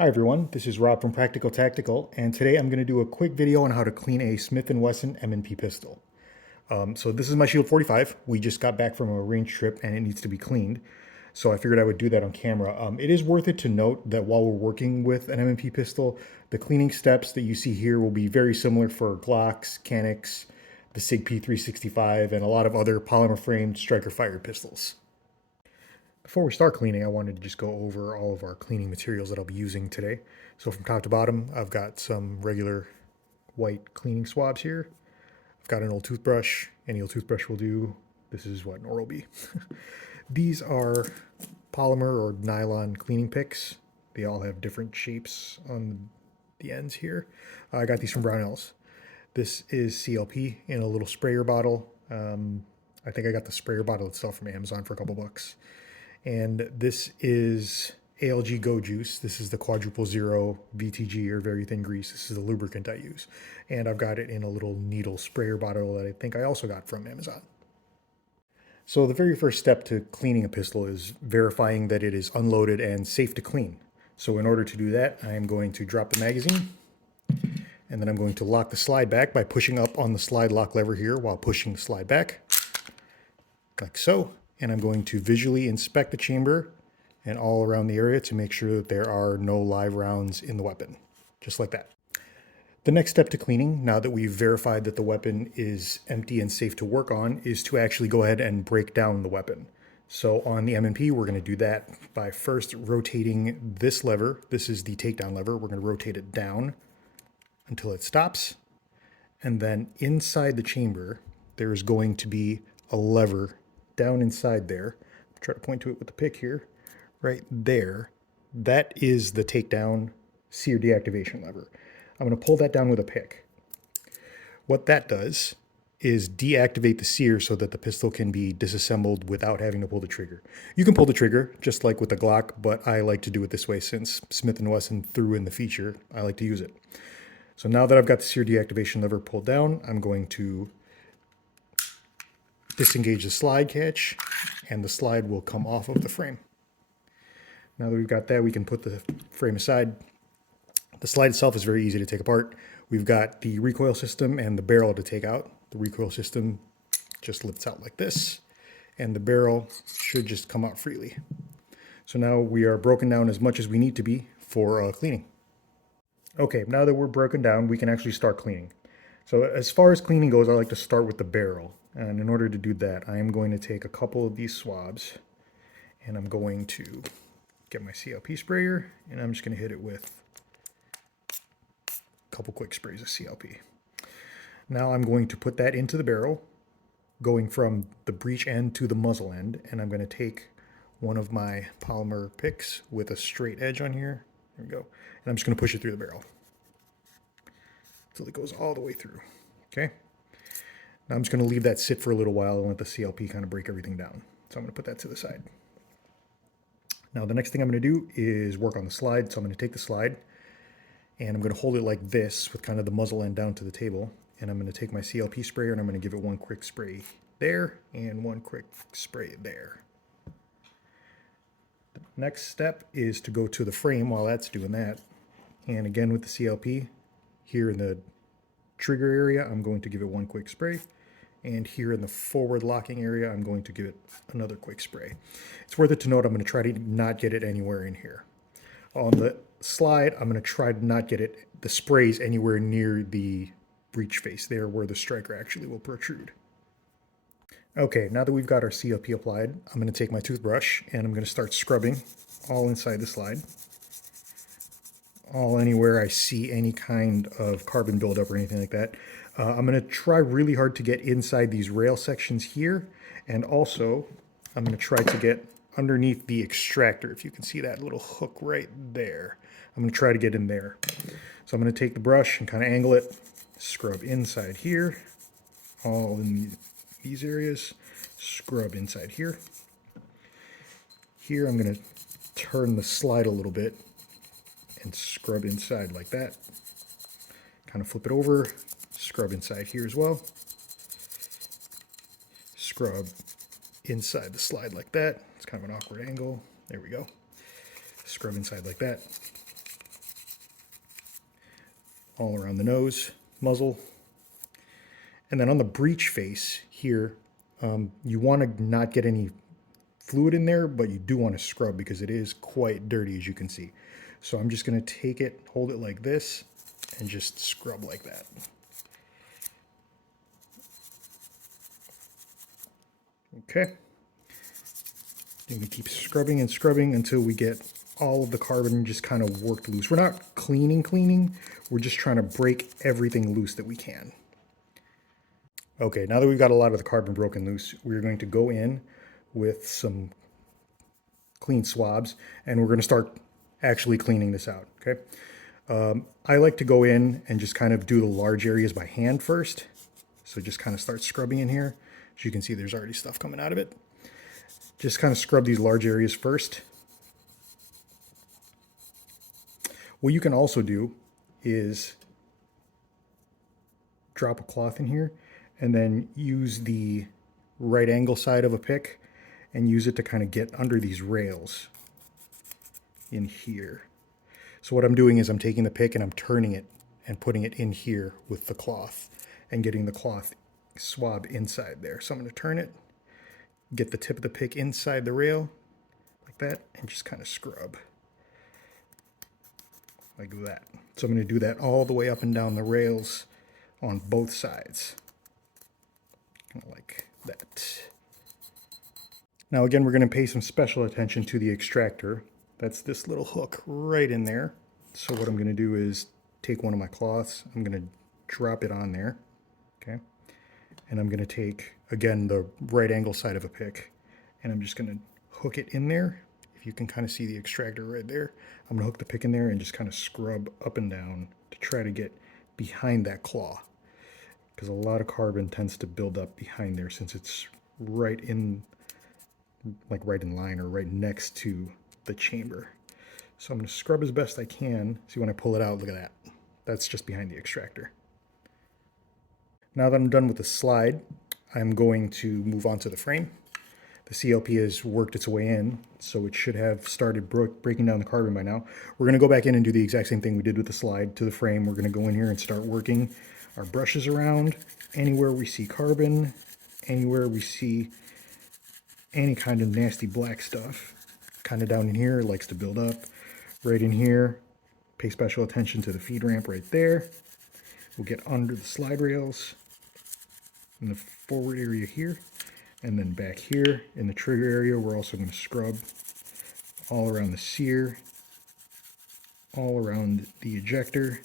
Hi everyone, this is Rob from Practical Tactical, and today I'm going to do a quick video on how to clean a Smith and Wesson M&P pistol. So this is my Shield 45. We just got back from a range trip and it needs to be cleaned. So I figured I would do that on camera. It is worth it to note that while we're working with an M&P pistol, the cleaning steps that you see here will be very similar for Glocks, Canics, the SIG P365, and a lot of other polymer framed striker fired pistols. Before we start cleaning, I wanted to just go over all of our cleaning materials that I'll be using today. So from top to bottom, I've got some regular white cleaning swabs here. I've got an old toothbrush. Any old toothbrush will do. This is what an Oral-B. These are polymer or nylon cleaning picks. They all have different shapes on the ends here. I got these from Brownells. This is CLP in a little sprayer bottle. I think I got the sprayer bottle itself from Amazon for a couple bucks. And this is ALG Go Juice. This is the quadruple zero VTG or very thin grease. This is the lubricant I use. And I've got it in a little needle sprayer bottle that I think I also got from Amazon. So the very first step to cleaning a pistol is verifying that it is unloaded and safe to clean. So in order to do that, I am going to drop the magazine, and then I'm going to lock the slide back by pushing up on the slide lock lever here while pushing the slide back, like so. And I'm going to visually inspect the chamber and all around the area to make sure that there are no live rounds in the weapon, just like that. The next step to cleaning, now that we've verified that the weapon is empty and safe to work on, is to actually go ahead and break down the weapon. So on the M&P, we're going to do that by first rotating this lever. This is the takedown lever. We're going to rotate it down until it stops. And then inside the chamber, there is going to be a lever down inside there. I'll try to point to it with the pick here. Right there. That is the takedown sear deactivation lever. I'm going to pull that down with a pick. What that does is deactivate the sear so that the pistol can be disassembled without having to pull the trigger. You can pull the trigger just like with the Glock, but I like to do it this way since Smith and Wesson threw in the feature. I like to use it. So now that I've got the sear deactivation lever pulled down, I'm going to disengage the slide catch, and the slide will come off of the frame. Now that we've got that, we can put the frame aside. The slide itself is very easy to take apart. We've got the recoil system and the barrel to take out. The recoil system just lifts out like this, and the barrel should just come out freely. So now we are broken down as much as we need to be for cleaning. Okay, now that we're broken down, we can actually start cleaning. So as far as cleaning goes, I like to start with the barrel. And in order to do that, I am going to take a couple of these swabs, and I'm going to get my CLP sprayer, and I'm just going to hit it with a couple quick sprays of CLP. Now I'm going to put that into the barrel, going from the breech end to the muzzle end, and I'm going to take one of my polymer picks with a straight edge on here. There we go. And I'm just going to push it through the barrel until it goes all the way through. Okay. Now I'm just going to leave that sit for a little while and let the CLP kind of break everything down. So I'm going to put that to the side. Now the next thing I'm going to do is work on the slide. So I'm going to take the slide and I'm going to hold it like this with kind of the muzzle end down to the table. And I'm going to take my CLP sprayer and I'm going to give it one quick spray there and one quick spray there. The next step is to go to the frame while that's doing that. And again with the CLP, here in the trigger area, I'm going to give it one quick spray. And here in the forward locking area, I'm going to give it another quick spray. It's worth it to note I'm going to try to not get it anywhere in here. On the slide, I'm going to try to not get the sprays anywhere near the breech face there where the striker actually will protrude. Okay, now that we've got our CLP applied, I'm going to take my toothbrush and I'm going to start scrubbing all inside the slide. All anywhere I see any kind of carbon buildup or anything like that. I'm going to try really hard to get inside these rail sections here, and also I'm going to try to get underneath the extractor. If you can see that little hook right there, I'm going to try to get in there. So I'm going to take the brush and kind of angle it, scrub inside here, all in these areas, scrub inside here. Here I'm going to turn the slide a little bit and scrub inside like that. Kind of flip it over, scrub inside here as well. Scrub inside the slide like that. It's kind of an awkward angle. There we go. Scrub inside like that. all around the nose, muzzle. And then on the breech face here, you want to not get any fluid in there, but you do want to scrub because it is quite dirty, as you can see. So I'm just going to take it, hold it like this, and just scrub like that. Okay. And we keep scrubbing and scrubbing until we get all of the carbon just kind of worked loose. We're not cleaning. We're just trying to break everything loose that we can. Okay, now that we've got a lot of the carbon broken loose, we're going to go in with some clean swabs and we're going to start actually cleaning this out, okay? I like to go in and just kind of do the large areas by hand first. So just kind of start scrubbing in here. As you can see, there's already stuff coming out of it. Just kind of scrub these large areas first. What you can also do is drop a cloth in here and then use the right angle side of a pick and use it to kind of get under these rails in here. So what I'm doing is I'm taking the pick and I'm turning it and putting it in here with the cloth and getting the cloth swab inside there. So I'm going to turn it, get the tip of the pick inside the rail like that, and just kind of scrub like that. So I'm going to do that all the way up and down the rails on both sides, kind of like that. Now again, we're going to pay some special attention to the extractor. That's this little hook right in there. So what I'm going to do is take one of my cloths, I'm going to drop it on there, okay? And I'm going to take, again, the right angle side of a pick, and I'm just going to hook it in there. If you can kind of see the extractor right there, I'm going to hook the pick in there and just kind of scrub up and down to try to get behind that claw, because a lot of carbon tends to build up behind there since it's right in, like right in line or right next to the chamber. So I'm going to scrub as best I can. See, when I pull it out, look at that. That's just behind the extractor. Now that I'm done with the slide, I'm going to move on to the frame. The CLP has worked its way in, so it should have started breaking down the carbon by now. We're going to go back in and do the exact same thing we did with the slide to the frame. We're going to go in here and start working our brushes around anywhere we see carbon, anywhere we see any kind of nasty black stuff. Kind of down in here, it likes to build up. Right in here, pay special attention to the feed ramp right there. We'll get under the slide rails in the forward area here, and then back here in the trigger area, we're also going to scrub all around the sear, all around the ejector,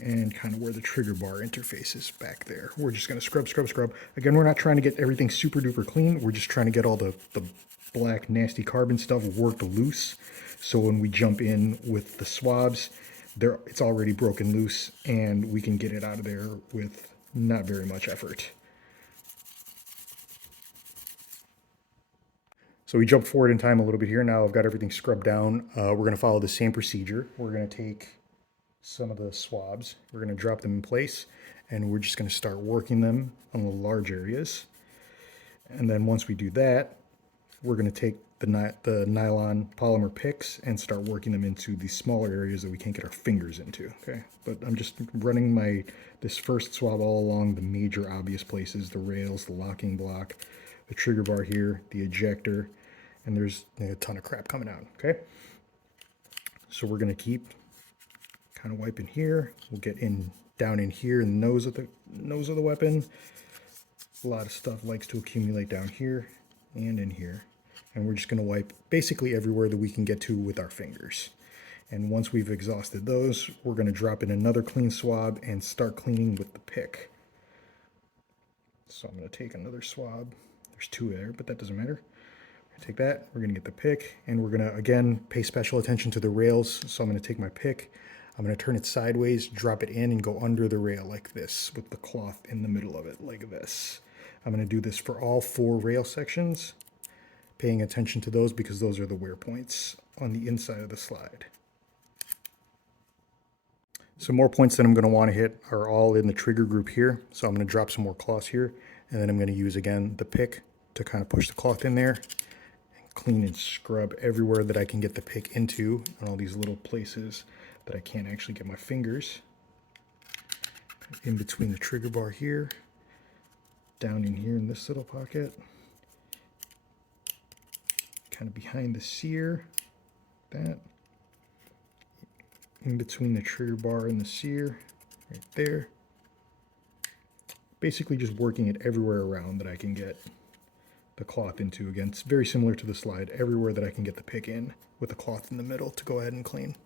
and kind of where the trigger bar interfaces back there. We're just going to scrub, scrub, scrub. Again, we're not trying to get everything super duper clean. We're just trying to get all the black, nasty carbon stuff worked loose. So when we jump in with the swabs, it's already broken loose and we can get it out of there with not very much effort. So we jumped forward in time a little bit here. Now I've got everything scrubbed down. We're going to follow the same procedure. We're going to take some of the swabs, we're going to drop them in place, and we're just going to start working them on the large areas. And then once we do that, we're going to take the nylon polymer picks and start working them into the smaller areas that we can't get our fingers into. Okay, but I'm just running this first swab all along the major obvious places: the rails, the locking block, the trigger bar here, the ejector, and there's a ton of crap coming out. Okay, so we're going to keep kind of wiping here. We'll get down in here in the nose of the weapon. A lot of stuff likes to accumulate down here and in here. And we're just going to wipe basically everywhere that we can get to with our fingers. And once we've exhausted those, we're going to drop in another clean swab and start cleaning with the pick. So I'm going to take another swab. There's two there, but that doesn't matter. Take that, we're going to get the pick, and we're going to, again, pay special attention to the rails. So I'm going to take my pick, I'm going to turn it sideways, drop it in, and go under the rail like this with the cloth in the middle of it like this. I'm going to do this for all 4 rail sections, paying attention to those because those are the wear points on the inside of the slide. Some more points that I'm going to want to hit are all in the trigger group here. So I'm going to drop some more cloths here, and then I'm going to use, again, the pick to kind of push the cloth in there and clean and scrub everywhere that I can get the pick into, and all these little places that I can't actually get my fingers. in between the trigger bar here, down in here in this little pocket, kind of behind the sear, that, in between the trigger bar and the sear, right there. Basically just working it everywhere around that I can get the cloth into. Again, it's very similar to the slide, everywhere that I can get the pick in with the cloth in the middle to go ahead and clean.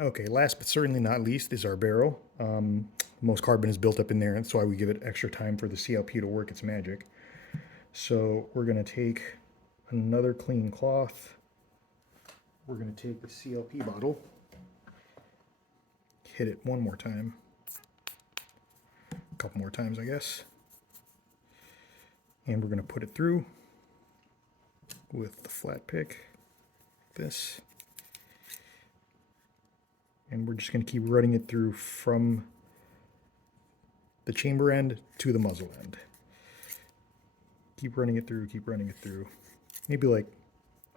Okay, last but certainly not least is our barrel. Most carbon is built up in there, and that's why we give it extra time for the CLP to work its magic. So we're going to take another clean cloth. We're going to take the CLP bottle, hit it one more time, a couple more times I guess, and we're going to put it through with the flat pick, this. And we're just going to keep running it through from the chamber end to the muzzle end. Keep running it through, keep running it through. Maybe like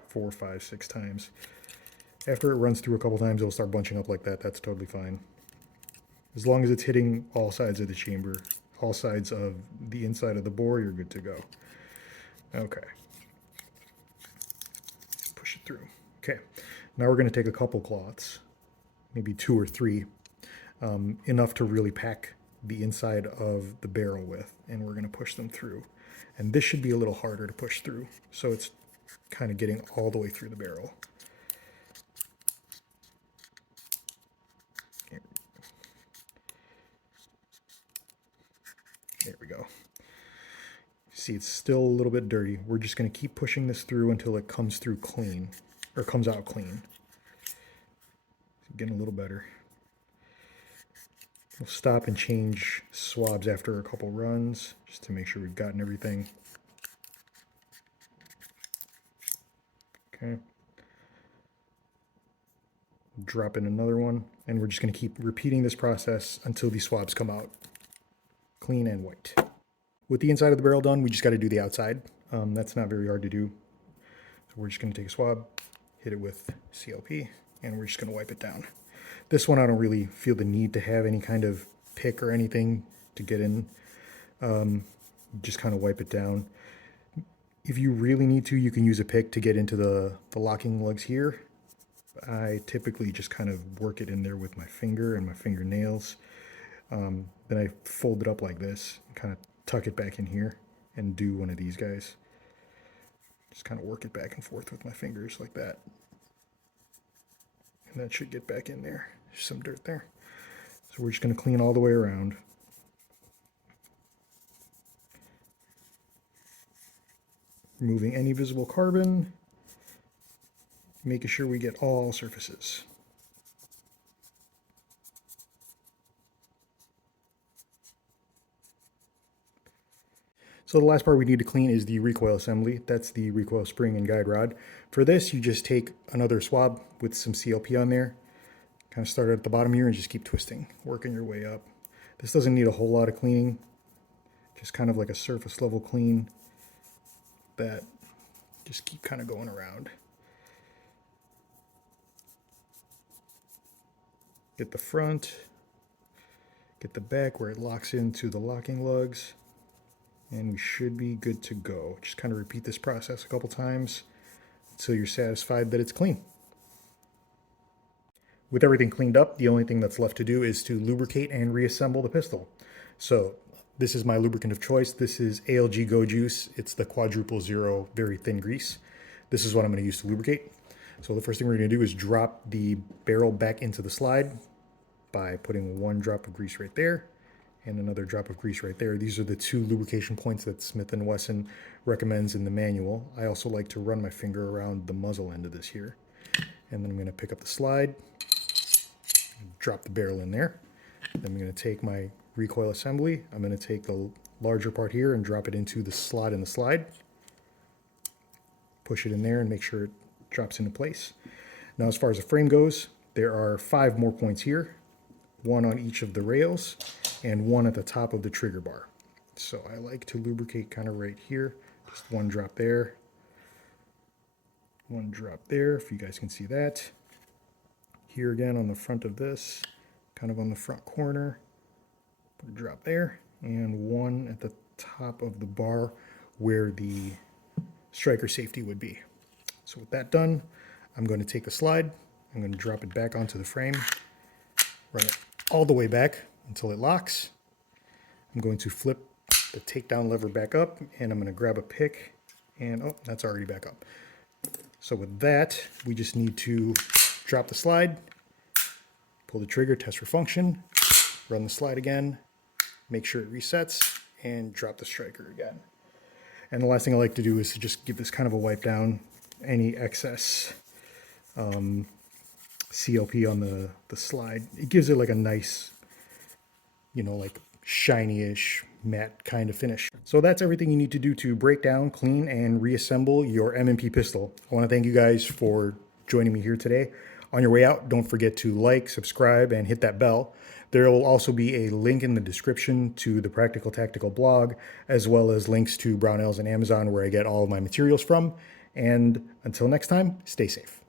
4, 5, 6 times. After it runs through a couple times, it'll start bunching up like that. That's totally fine. As long as it's hitting all sides of the chamber, all sides of the inside of the bore, you're good to go. Okay. Push it through. Okay. Now we're going to take a couple cloths, maybe 2 or 3, enough to really pack the inside of the barrel with, and we're going to push them through. And this should be a little harder to push through, so it's kind of getting all the way through the barrel. There we go. See, it's still a little bit dirty. We're just going to keep pushing this through until it comes through clean, or comes out clean. Getting a little better. We'll stop and change swabs after a couple runs, just to make sure we've gotten everything. Okay. Drop in another one, and we're just going to keep repeating this process until these swabs come out clean and white. With the inside of the barrel done, we just got to do the outside. That's not very hard to do. So we're just going to take a swab, hit it with CLP, and we're just going to wipe it down. This one I don't really feel the need to have any kind of pick or anything to get in. Just kind of wipe it down. If you really need to, you can use a pick to get into the locking lugs here. I typically just kind of work it in there with my finger and my fingernails. Then I fold it up like this, and kind of tuck it back in here and do one of these guys. Just kind of work it back and forth with my fingers like that. And that should get back in there. There's some dirt there. So we're just going to clean all the way around. Removing any visible carbon. Making sure we get all surfaces. So the last part we need to clean is the recoil assembly. That's the recoil spring and guide rod. For this, you just take another swab with some CLP on there. Kind of start at the bottom here and just keep twisting, working your way up. This doesn't need a whole lot of cleaning. Just kind of like a surface level clean that just keep kind of going around. Get the front, get the back where it locks into the locking lugs, and we should be good to go. Just kind of repeat this process a couple times until you're satisfied that it's clean. With everything cleaned up, the only thing that's left to do is to lubricate and reassemble the pistol. So this is my lubricant of choice. This is ALG Go Juice. It's the quadruple zero very thin grease. This is what I'm going to use to lubricate. So the first thing we're going to do is drop the barrel back into the slide by putting 1 drop of grease right there and another drop of grease right there. These are the 2 lubrication points that Smith and Wesson recommends in the manual. I also like to run my finger around the muzzle end of this here. And then I'm going to pick up the slide, drop the barrel in there. Then I'm going to take my recoil assembly. I'm going to take the larger part here and drop it into the slot in the slide. Push it in there and make sure it drops into place. Now as far as the frame goes, there are 5 more points here, 1 on each of the rails and 1 at the top of the trigger bar. So I like to lubricate kind of right here, just 1 drop there, 1 drop there, if you guys can see that. Here again on the front of this, kind of on the front corner, Put a drop there, and one at the top of the bar where the striker safety would be. So with that done, I'm going to take the slide, I'm going to drop it back onto the frame, run it all the way back until it locks. I'm going to flip the takedown lever back up, and I'm going to grab a pick, and oh, that's already back up. So with that, we just need to drop the slide, pull the trigger, test for function, run the slide again, make sure it resets, and drop the striker again. And the last thing I like to do is to just give this kind of a wipe down any excess CLP on the slide. It gives it like a nice, you know, like shiny-ish matte kind of finish. So that's everything you need to do to break down, clean, and reassemble your M&P pistol. I want to thank you guys for joining me here today. On your way out, don't forget to like, subscribe, and hit that bell. There will also be a link in the description to the Practical Tactical blog, as well as links to Brownells and Amazon, where I get all of my materials from. And until next time, stay safe.